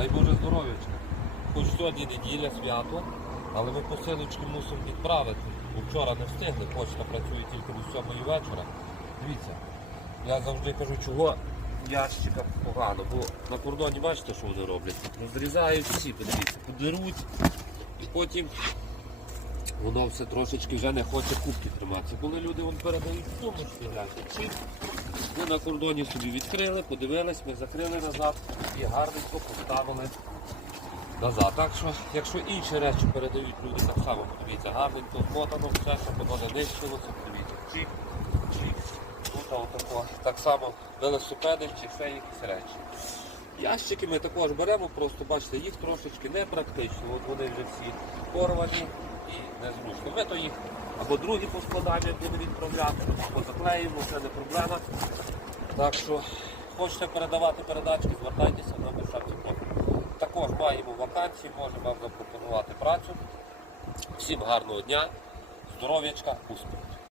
Дай Боже здоров'ячка. Хоч сьогодні неділя, свято, але ми посилочки мусимо відправити. Бо вчора не встигли, почта працює тільки до 7 вечора. Дивіться, я завжди кажу, чого в ящиках погано, бо на кордоні бачите, що вони роблять? Розрізають всі, подивіться, подеруть, і потім воно все трошечки вже не хоче кубки триматися. Коли люди вон передають сумочки, ми на кордоні собі відкрили, подивились, ми закрили назад і гарненько поставили назад. Так що, якщо інші речі передають люди, так само подивіться, гарненько вмотано все, щоб воно не нищилося, подивіться, чик, чик. Тут отако. Так само велосипеди чи ще якісь речі. Ящики ми також беремо, просто бачите, їх трошечки непрактично. От вони вже всі порвані і незручно. Ми то їх або другі поскладаємо, як будемо відправляти, або заклеїмо, це не проблема. Так що хочете передавати передачки, звертайтеся на Шапці. Також маємо вакансії, можемо вам запропонувати працю. Всім гарного дня, здоров'ячка, успіхів!